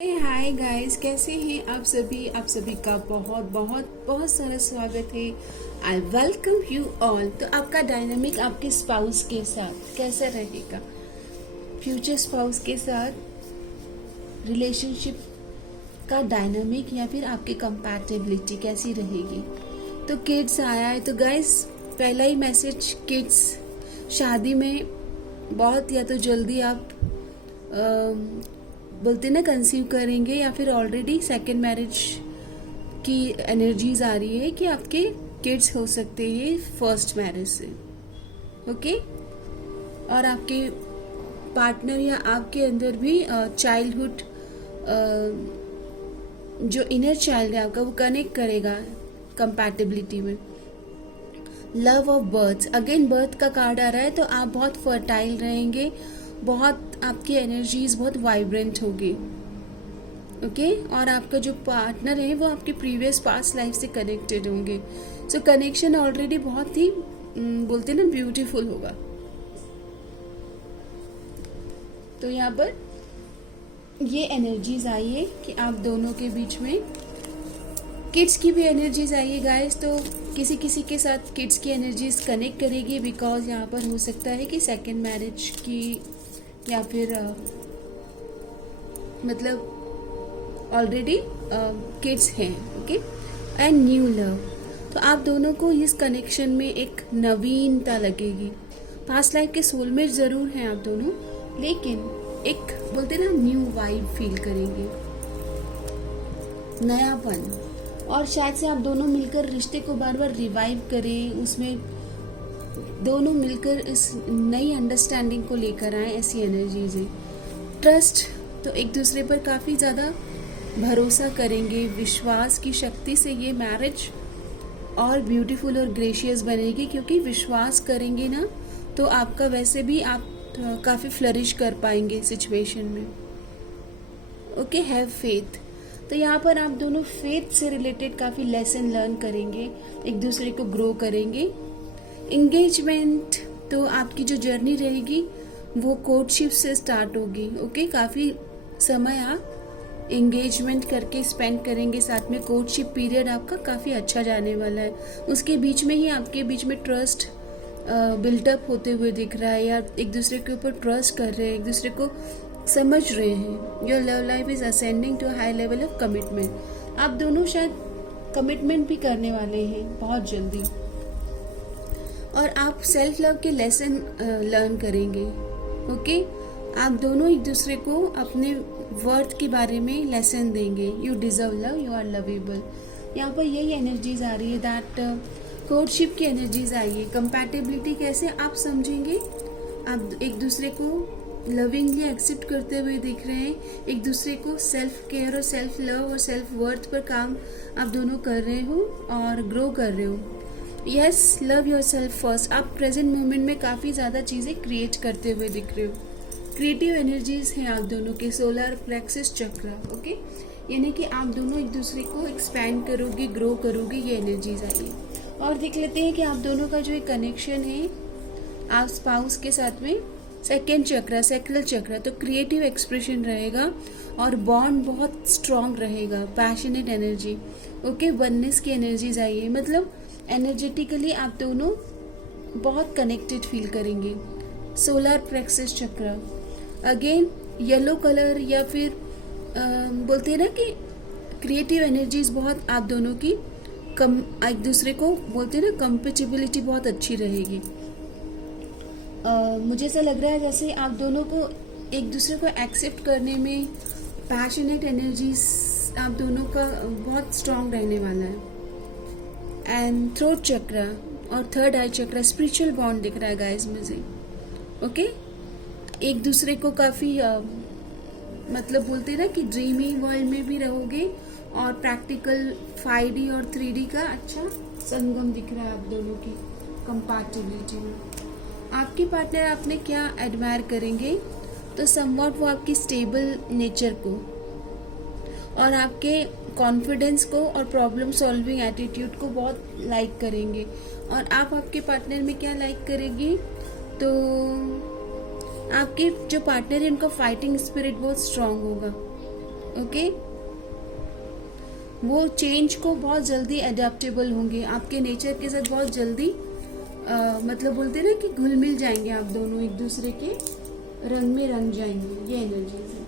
Hi guys, कैसे हैं आप सभी का बहुत बहुत बहुत सारा स्वागत है। I welcome you all. तो आपका डायनामिक आपके स्पाउस के साथ कैसा रहेगा, फ्यूचर स्पाउस के साथ रिलेशनशिप का डायनामिक या फिर आपकी कंपैटिबिलिटी कैसी रहेगी। तो किड्स आया है, तो गाइस पहला ही मैसेज, किड्स शादी में बहुत या तो जल्दी आप बोलते ना कंसीव करेंगे या फिर ऑलरेडी सेकेंड मैरिज की एनर्जीज आ रही है कि आपके किड्स हो सकते हैं फर्स्ट मैरिज से। ओके, और आपके पार्टनर या आपके अंदर भी चाइल्डहुड जो इनर चाइल्ड है आपका वो कनेक्ट करेगा कंपैटिबिलिटी में। Love of birth, again birth का कार्ड आ रहा है, तो आप बहुत फर्टाइल रहेंगे, बहुत आपकी एनर्जीज बहुत वाइब्रेंट होगी। ओके, और आपका जो पार्टनर है वो आपके प्रीवियस पास्ट लाइफ से कनेक्टेड होंगे। सो कनेक्शन ऑलरेडी बहुत ही बोलते ना ब्यूटीफुल होगा। तो यहाँ पर ये एनर्जीज आई है कि आप दोनों के बीच में किड्स की भी एनर्जीज आई है गाइस। तो किसी किसी के साथ किड्स की एनर्जीज कनेक्ट करेगी, बिकॉज यहाँ पर हो सकता है कि सेकेंड मैरिज की या फिर मतलब ऑलरेडी किड्स हैं। ओके, एंड न्यू लव, तो आप दोनों को इस कनेक्शन में एक नवीनता लगेगी। पास्ट लाइफ के सोलमेट जरूर हैं आप दोनों, लेकिन एक बोलते ना न्यू वाइब फील करेंगे, नयापन, और शायद से आप दोनों मिलकर रिश्ते को बार बार रिवाइव करें, उसमें दोनों मिलकर इस नई अंडरस्टैंडिंग को लेकर आए, ऐसी एनर्जीज है। ट्रस्ट, तो एक दूसरे पर काफ़ी ज़्यादा भरोसा करेंगे, विश्वास की शक्ति से ये मैरिज और ब्यूटीफुल और ग्रेशियस बनेगी, क्योंकि विश्वास करेंगे ना तो आपका वैसे भी आप काफ़ी फ्लरिश कर पाएंगे सिचुएशन में। ओके, हैव फेथ, तो यहाँ पर आप दोनों फेथ से रिलेटेड काफ़ी लेसन लर्न करेंगे, एक दूसरे को ग्रो करेंगे। इंगेजमेंट, तो आपकी जो जर्नी रहेगी वो कोर्टशिप से स्टार्ट होगी। ओके, काफ़ी समय आप एंगेजमेंट करके स्पेंड करेंगे साथ में। कोर्टशिप पीरियड आपका काफ़ी अच्छा जाने वाला है, उसके बीच में ही आपके बीच में ट्रस्ट बिल्टअप होते हुए दिख रहा है, या एक दूसरे के ऊपर ट्रस्ट कर रहे हैं, एक दूसरे को समझ रहे हैं। Your love life is ascending to high level of commitment, आप दोनों शायद कमिटमेंट भी करने वाले हैं बहुत जल्दी, और आप सेल्फ लव के लेसन लर्न करेंगे। ओके, आप दोनों एक दूसरे को अपने वर्थ के बारे में लेसन देंगे। You deserve love, you are lovable, यहाँ पर यही एनर्जीज आ रही है। दैट कोर्टशिप की एनर्जीज आई है। कंपैटिबिलिटी कैसे आप समझेंगे, आप एक दूसरे को लविंगली एक्सेप्ट करते हुए दिख रहे हैं, एक दूसरे को सेल्फ केयर और सेल्फ लव और सेल्फ वर्थ पर काम आप दोनों कर रहे हो और ग्रो कर रहे हो। Yes, love your self first, आप प्रेजेंट मोमेंट में काफ़ी ज़्यादा चीज़ें क्रिएट करते हुए दिख रहे हो। क्रिएटिव एनर्जीज हैं आप दोनों के, सोलर प्लेक्सस चक्र। ओके, यानी कि आप दोनों एक दूसरे को एक्सपैंड करोगे, ग्रो करोगे, ये एनर्जीज आई है। और देख लेते हैं कि आप दोनों का जो एक कनेक्शन है आप स्पाउस के साथ में, सेकेंड चक्र, सेक्रल चक्र, तो क्रिएटिव एक्सप्रेशन रहेगा और बॉन्ड बहुत स्ट्रांग रहेगा, पैशनेट एनर्जी। ओके, वननेस की एनर्जीज आई है, मतलब एनर्जेटिकली आप दोनों बहुत कनेक्टेड फील करेंगे। सोलर प्लेक्सस चक्र, अगेन येलो कलर, या फिर बोलते हैं ना कि क्रिएटिव एनर्जीज बहुत आप दोनों की कम, एक दूसरे को बोलते हैं ना कंपेटिबिलिटी बहुत अच्छी रहेगी। मुझे ऐसा लग रहा है जैसे आप दोनों को एक दूसरे को एक्सेप्ट करने में पैशनेट एनर्जीज आप दोनों का बहुत स्ट्रांग रहने वाला है। एंड थ्रोट चक्र और थर्ड आई चक्र, स्पिरिचुअल बॉन्ड दिख रहा है गाइस मुझे। ओके, एक दूसरे को काफ़ी मतलब बोलते हैं ना कि ड्रीमी वर्ल्ड में भी रहोगे, और प्रैक्टिकल 5D और 3D का अच्छा संगम दिख रहा है आप दोनों की कंपैटिबिलिटी में। आपके पार्टनर आपने क्या एडमायर करेंगे, तो समवॉट वो आपकी स्टेबल नेचर को और आपके कॉन्फिडेंस को और प्रॉब्लम सॉल्विंग एटीट्यूड को बहुत लाइक करेंगे। और आप आपके पार्टनर में क्या लाइक करेंगी, तो आपके जो पार्टनर है उनका फाइटिंग स्पिरिट बहुत स्ट्रांग होगा। ओके। वो चेंज को बहुत जल्दी अडेप्टेबल होंगे, आपके नेचर के साथ बहुत जल्दी मतलब बोलते हैं ना कि घुल मिल जाएंगे आप दोनों, एक दूसरे के रंग में रंग जाएंगे। ये एनर्जीज है।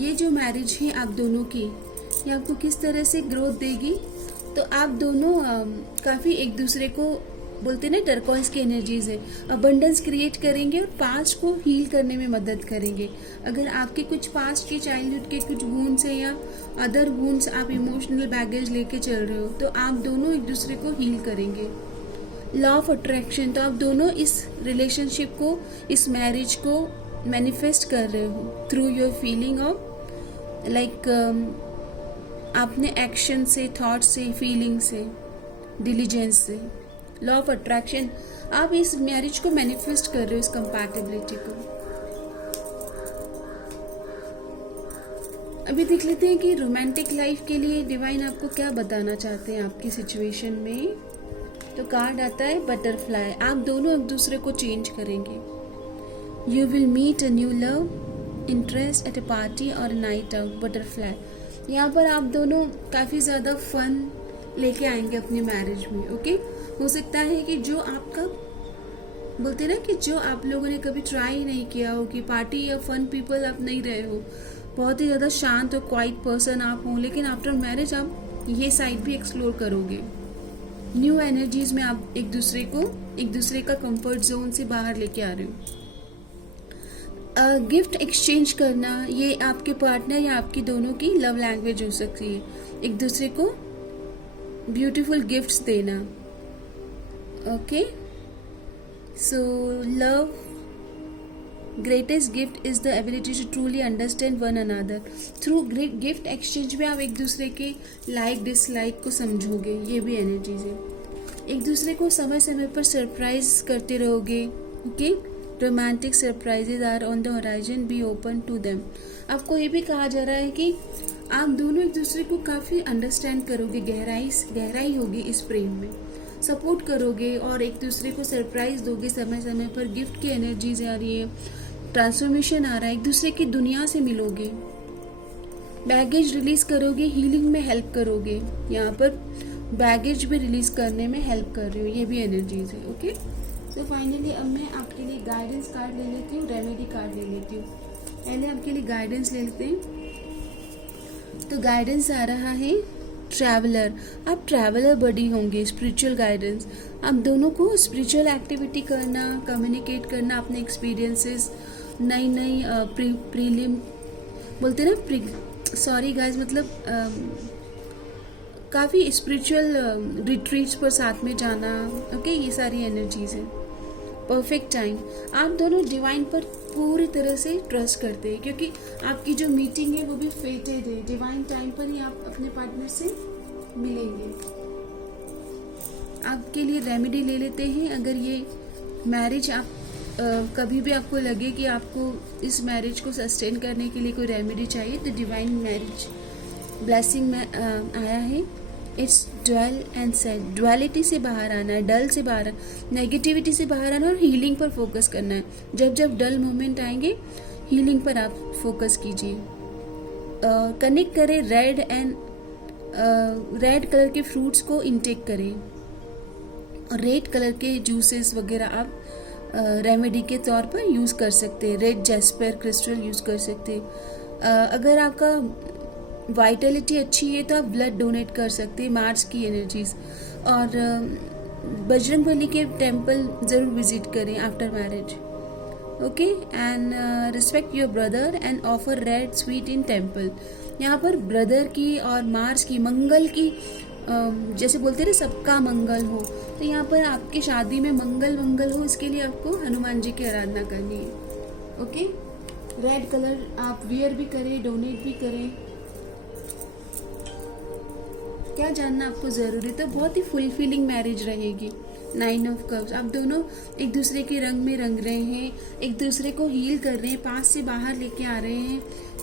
ये जो मैरिज है आप दोनों की, ये आपको किस तरह से ग्रोथ देगी, तो आप दोनों काफ़ी एक दूसरे को बोलते हैं ना, टर्कोइज की एनर्जीज है, अबंडेंस क्रिएट करेंगे और पास्ट को हील करने में मदद करेंगे। अगर आपके कुछ पास्ट के चाइल्डहुड के कुछ वुंड्स है या अदर वुंड्स, आप इमोशनल बैगेज लेके चल रहे हो, तो आप दोनों एक दूसरे को हील करेंगे। लॉ ऑफ अट्रैक्शन, तो आप दोनों इस रिलेशनशिप को, इस मैरिज को मैनिफेस्ट कर रहे हो through your feeling of like आपने एक्शन से, थॉट से, फीलिंग से, डिलीजेंस से। लॉ ऑफ अट्रैक्शन, आप इस मैरिज को मैनिफेस्ट कर रहे हो, इस कंपैटिबिलिटी को। अभी देख लेते हैं कि रोमांटिक लाइफ के लिए डिवाइन आपको क्या बताना चाहते हैं आपकी सिचुएशन में। तो कार्ड आता है बटरफ्लाई, आप दोनों एक दूसरे को चेंज करेंगे। You will meet a new love interest at a party और नाइट आउट। बटरफ्लाई, यहाँ पर आप दोनों काफ़ी ज़्यादा फन लेके आएंगे अपनी मैरिज में। ओके, हो सकता है कि जो आपका बोलते हैं ना कि जो आप लोगों ने कभी ट्राई नहीं किया हो, कि पार्टी या फन पीपल आप नहीं रहे हो, बहुत ही ज़्यादा शांत और क्वाइट पर्सन आप हो, लेकिन आफ्टर मैरिज आप ये साइड भी एक्सप्लोर करोगे। न्यू एनर्जीज में आप एक दूसरे का कंफर्ट जोन से बाहर लेके आ रहे हो। गिफ्ट एक्सचेंज करना, ये आपके पार्टनर या आपकी दोनों की लव लैंग्वेज हो सकती है, एक दूसरे को ब्यूटीफुल गिफ्ट्स देना। Okay, so love greatest gift is the ability to truly understand one another. Through gift exchange में आप एक दूसरे के लाइक डिसलाइक को समझोगे, ये भी एनर्जीज है। एक दूसरे को समय समय पर सरप्राइज करते रहोगे। Okay, romantic surprises are on the horizon, be open to them. आपको ये भी कहा जा रहा है कि आप दोनों एक दूसरे को काफ़ी अंडरस्टैंड करोगे, गहराई होगी इस प्रेम में, सपोर्ट करोगे और एक दूसरे को सरप्राइज दोगे समय समय पर। गिफ्ट की एनर्जीज आ रही है, ट्रांसफॉर्मेशन आ रहा है, एक दूसरे की दुनिया से मिलोगे, बैगेज रिलीज करोगे, हीलिंग में हेल्प करोगे। यहाँ पर बैगेज भी रिलीज करने में हेल्प कर रहे हो, ये भी एनर्जीज है। ओके, तो फाइनली अब मैं आपके लिए गाइडेंस कार्ड ले लेती हूँ, रेमेडी कार्ड ले लेती हूँ। पहले आपके लिए गाइडेंस ले लेते हैं। तो गाइडेंस आ रहा है ट्रैवलर, आप ट्रैवलर बडी होंगे। स्पिरिचुअल गाइडेंस, आप दोनों को स्पिरिचुअल एक्टिविटी करना, कम्युनिकेट करना, अपने एक्सपीरियंसेस, नई प्रीलिम बोलते हैं ना, सॉरी गाइस, मतलब काफ़ी स्पिरिचुअल रिट्रीट्स पर साथ में जाना। ओके, ये सारी एनर्जीज हैं। परफेक्ट टाइम, आप दोनों डिवाइन पर पूरी तरह से ट्रस्ट करते हैं, क्योंकि आपकी जो मीटिंग है वो भी फेटेड है। डिवाइन टाइम पर ही आप अपने पार्टनर से मिलेंगे। आपके लिए रेमेडी ले लेते हैं। अगर ये मैरिज आप कभी भी आपको लगे कि आपको इस मैरिज को सस्टेन करने के लिए कोई रेमेडी चाहिए, तो डिवाइन मैरिज ब्लेसिंग में आया है। It's dwell and set, duality से बाहर आना है, डल से बाहर, नेगेटिविटी से बाहर आना और हीलिंग पर फोकस करना है। जब जब डल मोमेंट आएंगे, हीलिंग पर आप फोकस कीजिए। कनेक्ट करें रेड कलर के फ्रूट्स को इंटेक करें, और रेड कलर के जूसेस वगैरह आप रेमेडी के तौर पर यूज़ कर सकते हैं। रेड जैस्पर क्रिस्टल यूज़ कर सकते हैं। अगर आपका वाइटलिटी अच्छी है तो आप ब्लड डोनेट कर सकते हैं, मार्स की एनर्जीज। और बजरंगबली के टेम्पल ज़रूर विजिट करें after marriage. Okay, and respect your brother and offer red sweet in temple. यहाँ पर ब्रदर की और मार्स की, मंगल की, जैसे बोलते हैं ना सबका मंगल हो, तो यहाँ पर आपकी शादी में मंगल हो, इसके लिए आपको हनुमान जी की आराधना करनी है। ओके, रेड कलर आप वियर भी करें, डोनेट भी करें। क्या जानना आपको ज़रूरी, तो बहुत ही फुलफिलिंग मैरिज रहेगी। 9 ऑफ कप्स, आप दोनों एक दूसरे के रंग में रंग रहे हैं, एक दूसरे को हील कर रहे हैं, पास से बाहर लेके आ रहे हैं,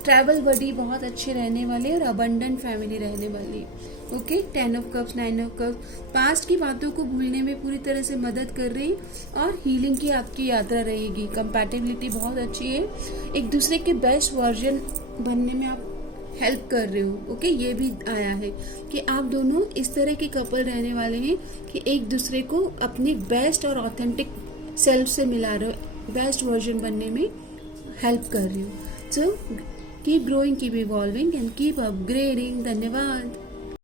ट्रैवल बडी बहुत अच्छे रहने वाले और अबंडेंट फैमिली रहने वाली। Okay, 10 of cups, 9 of cups past की बातों को भूलने में पूरी तरह से मदद कर रही और हीलिंग की आपकी यात्रा रहेगी। कंपैटिबिलिटी बहुत अच्छी है, एक दूसरे के बेस्ट वर्जन बनने में आप हेल्प कर रहे हो। ओके, ये भी आया है कि आप दोनों इस तरह के कपल रहने वाले हैं कि एक दूसरे को अपनी बेस्ट और ऑथेंटिक सेल्फ से मिला रहे हो, बेस्ट वर्जन बनने में हेल्प कर रही हो। So keep growing, keep evolving and keep upgrading. धन्यवाद।